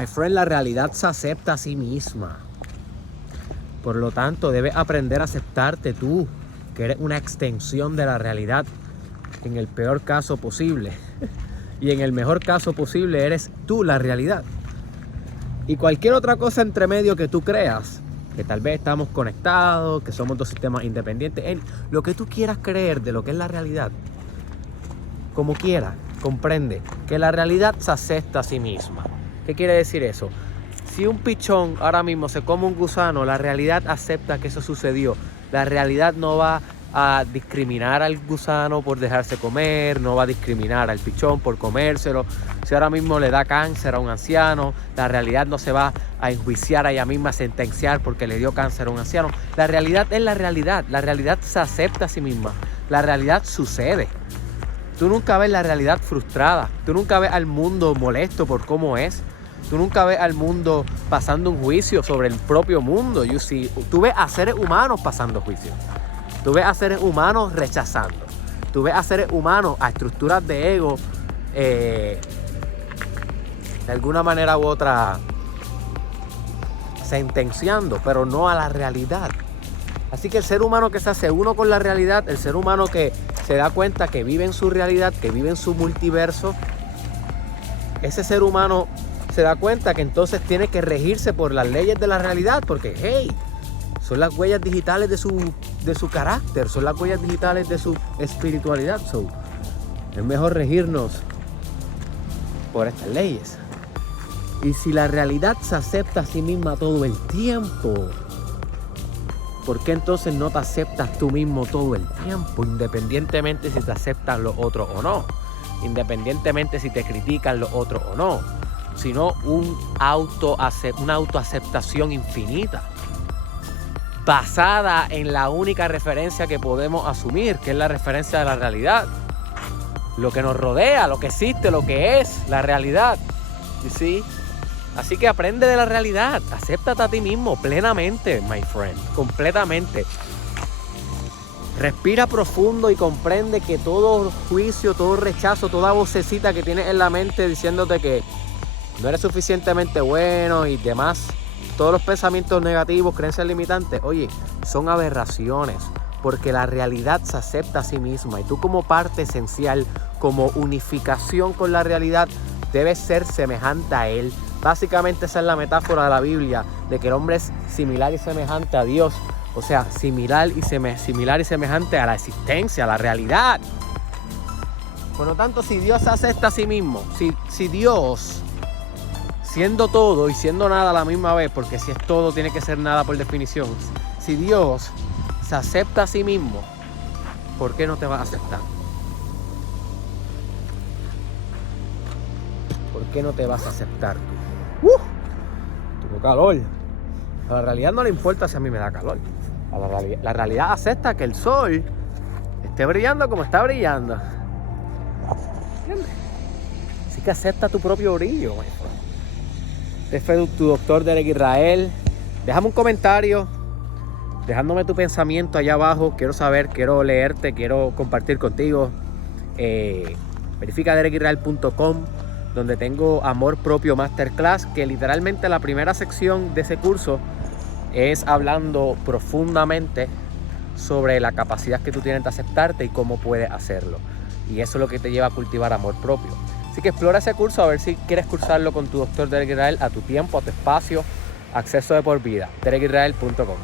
My friend, la realidad se acepta a sí misma. Por lo tanto, debes aprender a aceptarte tú, que eres una extensión de la realidad, en el peor caso posible. Y en el mejor caso posible, eres tú la realidad. Y cualquier otra cosa entre medio que tú creas, que tal vez estamos conectados, que somos dos sistemas independientes, lo que tú quieras creer de lo que es la realidad, como quieras, comprende que la realidad se acepta a sí misma. ¿Qué quiere decir eso? Si un pichón ahora mismo se come un gusano, la realidad acepta que eso sucedió. La realidad no va a discriminar al gusano por dejarse comer, no va a discriminar al pichón por comérselo. Si ahora mismo le da cáncer a un anciano, la realidad no se va a enjuiciar a ella misma, a sentenciar porque le dio cáncer a un anciano. La realidad es la realidad se acepta a sí misma, la realidad sucede. Tú nunca ves la realidad frustrada, tú nunca ves al mundo molesto por cómo es. Tú nunca ves al mundo pasando un juicio sobre el propio mundo. Tú ves a seres humanos pasando juicio. Tú ves a seres humanos rechazando. Tú ves a seres humanos, a estructuras de ego, de alguna manera u otra, sentenciando, pero no a la realidad. Así que el ser humano que se hace uno con la realidad, el ser humano que se da cuenta que vive en su realidad, que vive en su multiverso, ese ser humano se da cuenta que entonces tiene que regirse por las leyes de la realidad, porque hey, son las huellas digitales de su carácter, son las huellas digitales de su espiritualidad. Es mejor regirnos por estas leyes. Y si la realidad se acepta a sí misma todo el tiempo, ¿por qué entonces no te aceptas tú mismo todo el tiempo? Independientemente si te aceptan los otros o no, independientemente si te critican los otros o no, sino una autoaceptación infinita, basada en la única referencia que podemos asumir, que es la referencia de la realidad. Lo que nos rodea, lo que existe, lo que es la realidad. ¿Sí? Así que aprende de la realidad, acéptate a ti mismo plenamente, my friend, completamente. Respira profundo y comprende que todo juicio, todo rechazo, toda vocecita que tienes en la mente diciéndote que no eres suficientemente bueno y demás, todos los pensamientos negativos, creencias limitantes, oye, son aberraciones, porque la realidad se acepta a sí misma y tú como parte esencial, como unificación con la realidad, debes ser semejante a Él. Básicamente esa es la metáfora de la Biblia, de que el hombre es similar y semejante a Dios, o sea, similar y semejante a la existencia, a la realidad. Por lo tanto, si Dios se acepta a sí mismo, si Dios, siendo todo y siendo nada a la misma vez, porque si es todo tiene que ser nada por definición, si Dios se acepta a sí mismo, ¿por qué no te vas a aceptar? ¿Por qué no te vas a aceptar tú? Tengo calor. A la realidad no le importa si a mí me da calor. La realidad acepta que el sol esté brillando como está brillando. ¿Entiendes? Así que acepta tu propio brillo, my friend. Este fue tu doctor Derek Israel. Déjame un comentario dejándome tu pensamiento allá abajo. Quiero saber, quiero leerte, quiero compartir contigo. Verifica derekisrael.com, donde tengo Amor Propio Masterclass, que literalmente la primera sección de ese curso es hablando profundamente sobre la capacidad que tú tienes de aceptarte y cómo puedes hacerlo. Y eso es lo que te lleva a cultivar amor propio. Así que explora ese curso a ver si quieres cursarlo con tu doctor Derek Israel a tu tiempo, a tu espacio, acceso de por vida. derekisrael.com.